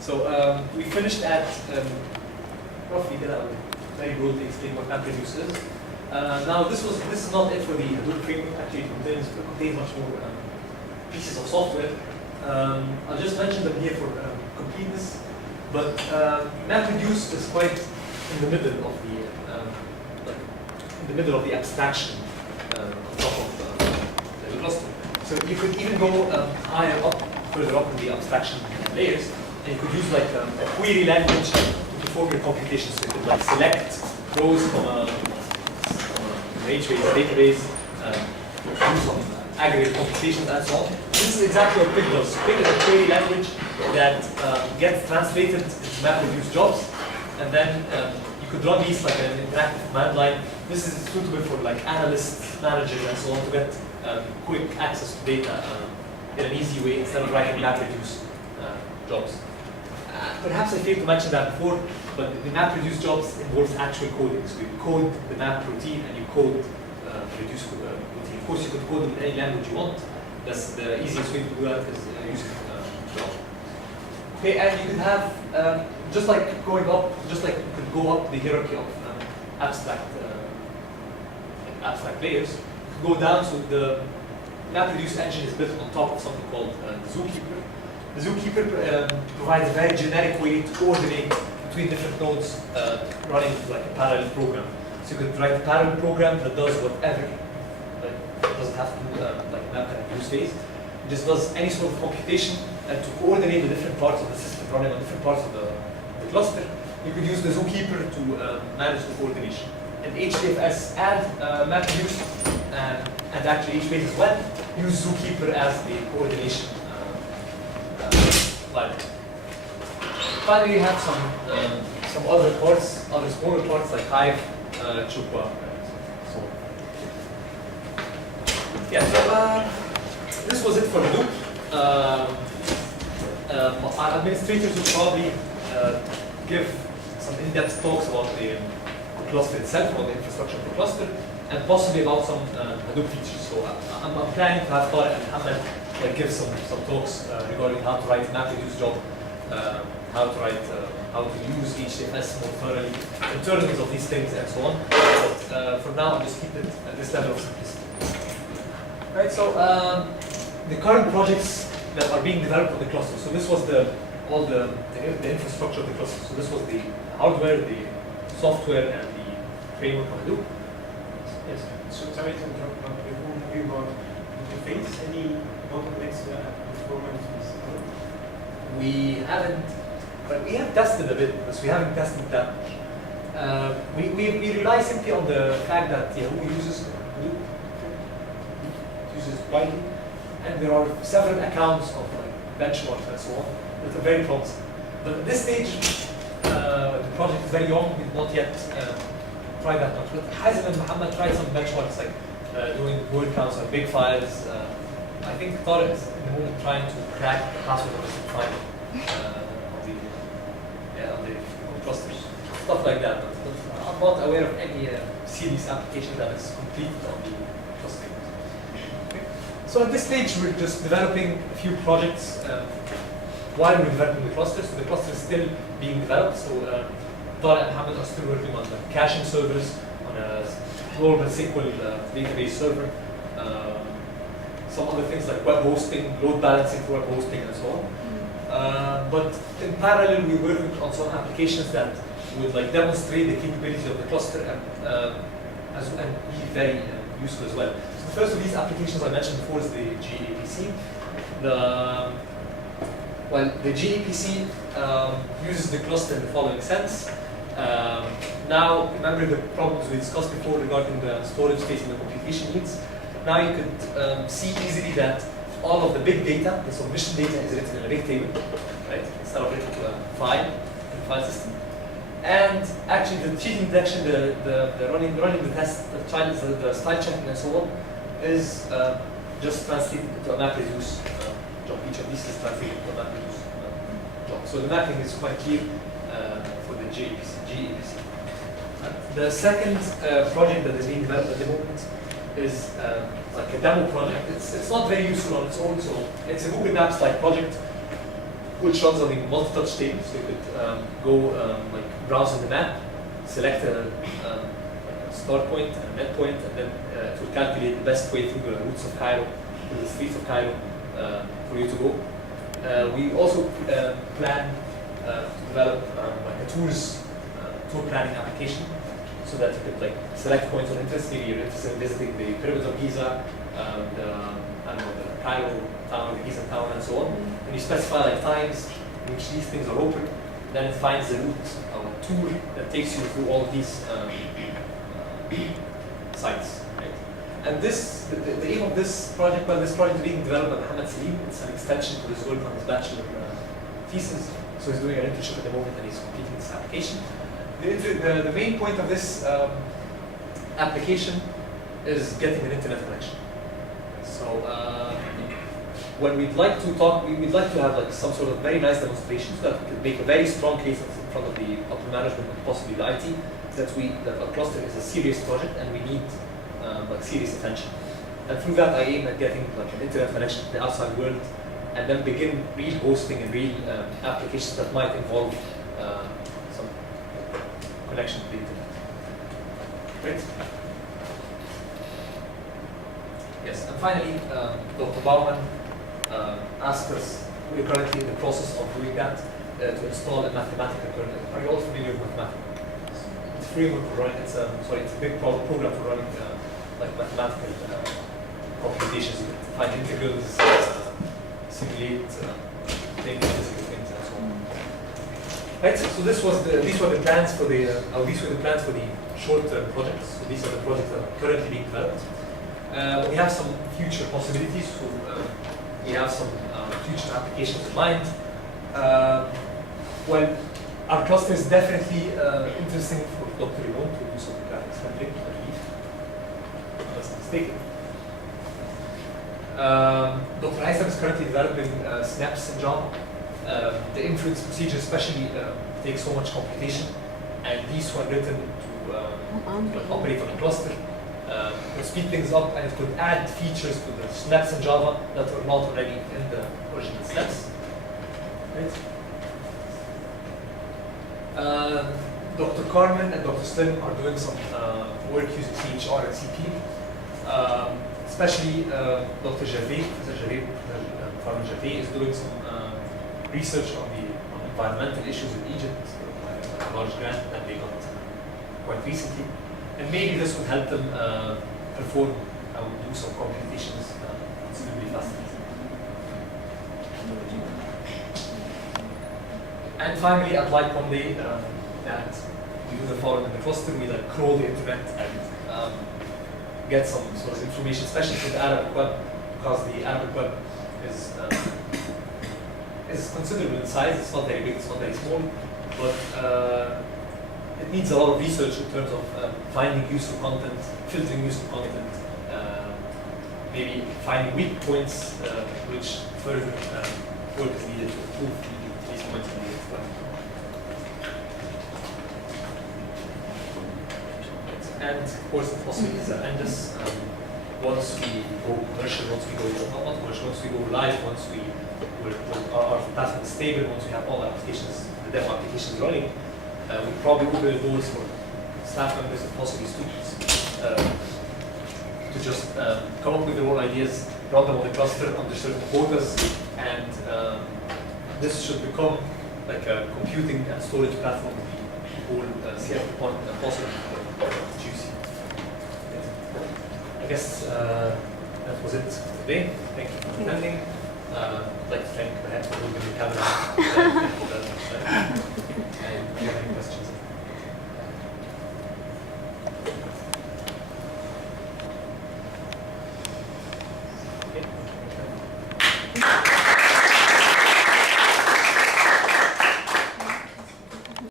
So we finished at roughly that I would very broadly explain what MapReduce is. Now this is not it for the Hadoop framework. Actually, it contains much more pieces of software. I'll just mention them here for completeness. But MapReduce is quite in the middle of the abstraction on top of the cluster. So you could even go higher up, further up in the abstraction layers, and you could use like a query language to perform your computation. So you could like select rows from a range-based database, do some aggregate computations and so on. This is exactly what Pig does. Pig is a query language that gets translated into MapReduce jobs, and then you could run these like an interactive command line. This is suitable for like analysts, managers, and so on to get quick access to data in an easy way instead of writing MapReduce jobs. Perhaps I failed to mention that before, but the MapReduce jobs involves actual coding. So you code the map routine and you code the reduce routine. Of course, you could code it in any language you want. That's the easiest way to do that is using Java. Okay, and you could have just like going up, just like you could go up the hierarchy of abstract layers. You could go down, so the MapReduce engine is built on top of something called the Zookeeper. The Zookeeper provides a very generic way to coordinate between different nodes running like a parallel program. So you could write a parallel program that does whatever. It doesn't have to do like MapReduce phase. It just does any sort of computation, and to coordinate the different parts of the system running on different parts of the cluster, you could use the Zookeeper to manage the coordination. And HDFS and MapReduce and actually HBase as well use Zookeeper as the coordination library. Finally, you have some other parts, other smaller parts like Hive, Chukwa, and so on. Yeah, so this was it for Hadoop. Our administrators will probably give some in-depth talks about the cluster itself, about the infrastructure of the cluster, and possibly about some Hadoop features. So I'm planning to have Tariq and Mohammed give some talks regarding how to write a MapReduce job, how to use HDFS more thoroughly, internals of these things, and so on. But for now, I'll just keep it at this level of simplicity. Right. So the current projects that are being developed on the cluster. So this was all the infrastructure of the cluster. So this was the hardware, the software, and the framework of Hadoop. Yes. So sorry to interrupt, but before moving on, did you face any bottlenecks performance? We haven't, but we have tested a bit, because we haven't tested that much. We rely simply on the fact that Yahoo uses Hadoop, uses widely, and there are several accounts of benchmarks and so on that are very promising. But at this stage, the project is very young. We've not yet tried that much. But Hazim and Muhammad tried some benchmarks like doing word counts on big files. I think Tariq is in the moment trying to crack the password of the file on the clusters, stuff like that. But I'm not aware of any serious application that is completed on the cluster. Okay. So at this stage, we're just developing a few projects while we're developing the cluster. So the cluster is still being developed. So Tariq and Mohammed are still working on the caching servers, on a global SQL database server. Some other things like web hosting, load balancing for web hosting, and so on. But in parallel, we work on some applications that would demonstrate the capabilities of the cluster and be very useful as well. So the first of these applications I mentioned before is the gAPC. The gAPC uses the cluster in the following sense. Now, remember the problems we discussed before regarding the storage space and the computation needs. Now you could see easily that all of the big data, the submission data, is written in a BigTable, right? Instead of written to a file in the file system. And actually, the cheating detection, the running the test, the style checking, and so on, is just translated into a MapReduce job. Each of these is translated into a MapReduce job. So the mapping is quite clear for the gAPC. The second project that is being developed at the moment is like a demo project. It's not very useful on its own, so it's a Google Maps like project. which runs on the multi-touch table. So you could go like browse on the map, select a start point and an end point, and then it will calculate the best way through the routes of Cairo, through the streets of Cairo, for you to go. We also plan to develop like a tour planning application, so that you could like select points of interest. Maybe you're interested in visiting the pyramids of Giza, I don't know, the Cairo town, the Giza town, and so on. And you specify like times in which these things are open. Then it finds the route of a tour that takes you through all of these sites. Right? And this, the aim of this project, well, this project is being developed by Mohammed Salim. It's an extension to his work on his bachelor thesis. So he's doing an internship at the moment, and he's completing this application. The main point of this application is getting an internet connection. So when we'd like to talk, we'd like to have like some sort of very nice demonstration so that we can make a very strong case in front of the upper management and possibly the IT that our cluster is a serious project and we need like serious attention. And through that, I aim at getting like an internet connection to the outside world, and then begin real hosting and real applications that might involve some connection to the internet. Great. Yes, and finally, Dr. Baumann asked us, we're currently in the process of doing that, to install a Mathematica Kernel. Are you all familiar with Mathematica? It's a framework for running, it's a big program for running like mathematical computations. You can find integrals, simulate things, physical things, and so on. Right, so these were the plans for the short-term projects. So these are the projects that are currently being developed. We have some future possibilities, so we have some future applications in mind. Well, our cluster is definitely interesting for Dr. Limon to do some graphics rendering, I believe, unless I'm mistaken. Dr. Haytham is currently developing snaps in Java. The inference procedure especially takes so much computation, and these were written to operate on a cluster. Could speed things up, and it could add features to the snaps in Java that were not already in the original snaps. Right. Dr. Carmen and Dr. Slim are doing some work using CHR and CP. Especially Dr. Gervais, Farman Gervais, is doing some research on environmental issues in Egypt, a large grant that they got quite recently. And maybe this would help them perform and do some computations considerably faster. And finally, I'd like one day that we do the following in the cluster. We like crawl the internet and get some sort of information, especially through the Arabic web, because the Arabic web is considerable in size. It's not very big, it's not very small, but it needs a lot of research in terms of finding useful content, filtering useful content, maybe finding weak points, which further work is needed to improve these points in the web. And of course, the possibilities are endless. Once we go commercial, once we go not commercial, once we go live, once our platform is stable, once we have all the applications, the demo applications running, we probably open the doors for staff members and possibly students to just come up with their own ideas, run them on the cluster under certain quotas, and this should become like a computing and storage platform with the whole CF department and possibly juicy. I guess that was it for today. Thank you for attending. I'd like to thank the head for moving the camera. And do you have any questions? Okay.